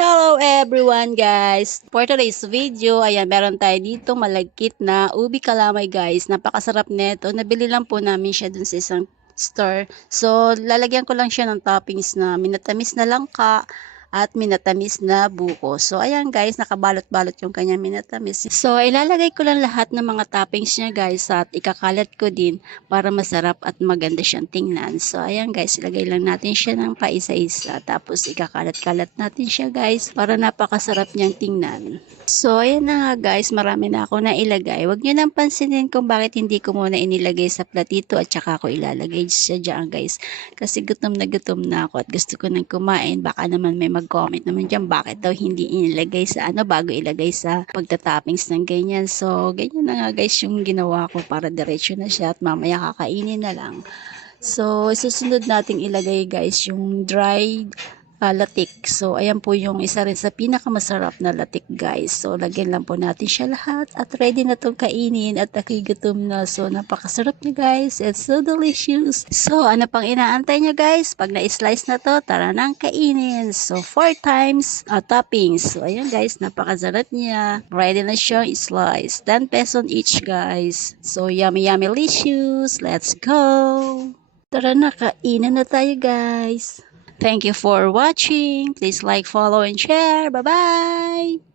Hello everyone guys! For today's video, ayan, meron tayo dito malagkit na ubi kalamay guys. Napakasarap nito. Nabili lang po namin siya dun sa isang store. So, lalagyan ko lang siya ng toppings na minatamis na langka at minatamis na buko. So, ayan guys, nakabalot-balot yung kanyang minatamis. So, ilalagay ko lang lahat ng mga toppings niya guys at ikakalat ko din para masarap at maganda siyang tingnan. So, ayan guys, ilagay lang natin siya ng paisa-isa. Tapos, ikakalat-kalat natin siya guys para napakasarap niyang tingnan. So, ayan na nga guys, marami na ako na ilagay. Huwag niyo nang pansinin kung bakit hindi ko muna inilagay sa platito at saka ko ilalagay siya dyan guys. Kasi gutom na ako at gusto ko nang kumain. Baka naman may mag-comment naman dyan bakit daw hindi inilagay sa bago ilagay sa pagtatoppings ng ganyan. So, ganyan na nga guys yung ginawa ko para diretso na siya at mamaya kakainin na lang. So, susunod nating ilagay guys yung dried latik. So, ayan po yung isa rin sa pinakamasarap na latik guys. So, lagyan lang po natin siya lahat at ready na itong kainin at nakigutom na. So, napakasarap niya guys. It's so delicious. So, ano pang inaantay niya guys? Pag na-slice na to, tara nang kainin. So, 4 times toppings. So, ayan guys, napakasarap niya. Ready na siyang slice. 10 pesos each guys. So, yummy yummy licious. Let's go! Tara na, kainin na tayo guys. Thank you for watching. Please like, follow, and share. Bye-bye!